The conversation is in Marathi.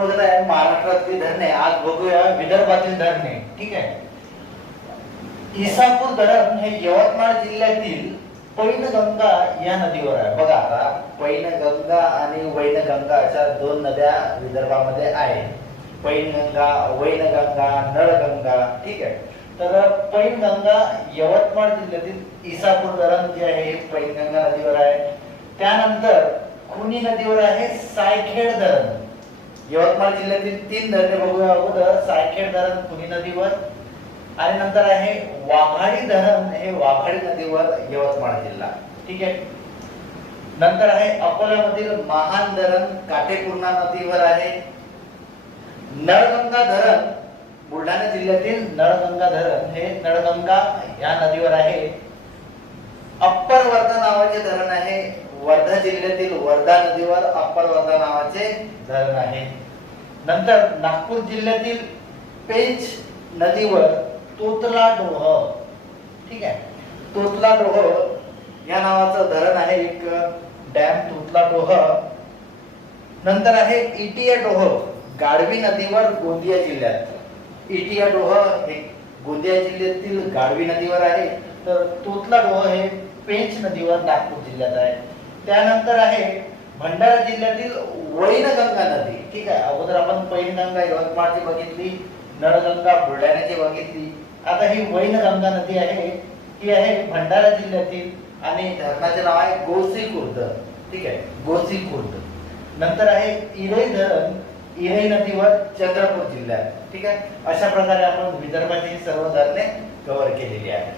बघत आहे महाराष्ट्रातली धरणे. आज बघूया विदर्भातील धरणे. ठीक आहे. इसापूर धरण हे यवतमाळ जिल्ह्यातील पैनगंगा या नदीवर आहे. बघा आता पैनगंगा आणि वैनगंगा अशा दोन नद्या विदर्भामध्ये आहेत. पैनगंगा, वैनगंगा, नळगंगा. ठीक आहे. तर पैनगंगा यवतमाळ जिल्ह्यातील इसापूर धरण जे आहे पैनगंगा नदीवर आहे. त्यानंतर खुनी नदीवर आहे सायखेड धरण. यवतमाळ जिल्ह्यातील 3 धरणे बघूया अगोदर. सायखेड धरण खुनी नदीवर आणि नंतर आहे वाघाडी धरण हे वाघाडी नदीवर यवतमाळ जिल्हा. ठीक आहे. नंतर आहे अकोल्यामधील महान धरण काटेपूर्णा नदीवर आहे. नळगंगा धरण बुलढाणा जिल्ह्यातील नळगंगा धरण हे नळगंगा या नदीवर आहे. अप्पर वर्धा नावाचे धरण आहे वर्धा जिल्ह्यातील वर्धा नदीवर अप्पर वर्धा नावाचे धरण आहे. नंतर नागपूर जिल्ह्यातील पेंच नदीवर तोतला डोह. ठीक आहे. तोतला डोह या नावाचं धरण आहे एक डॅम तोतला डोह. नंतर आहे इटिया डोह गाढवी नदीवर गोंदिया जिल्ह्यात. इटिया डोह हे गोंदिया जिल्ह्यातील गाढवी नदीवर आहे. तर तोतला डोह हे पेंच नदीवर नागपूर जिल्ह्यात आहे. त्यानंतर आहे भंडारा जिल्ह्यातील वैनगंगा नदी. ठीक आहे. अगोदर आपण पैनगंगा यवतमाळची बघितली, नळगंगा बुलढाण्याची बघितली. आता ही वैनगंगा नदी आहे ही आहे भंडारा जिल्ह्यातील आणि धरणाचे नाव आहे गोसी खुर्द. ठीक आहे. गोसी खुर्द. नंतर आहे इरई धरण इरई नदीवर चंद्रपूर जिल्ह्यात. ठीक आहे. अशा प्रकारे आपण विदर्भाची सर्व धरणे कव्हर केलेली आहेत.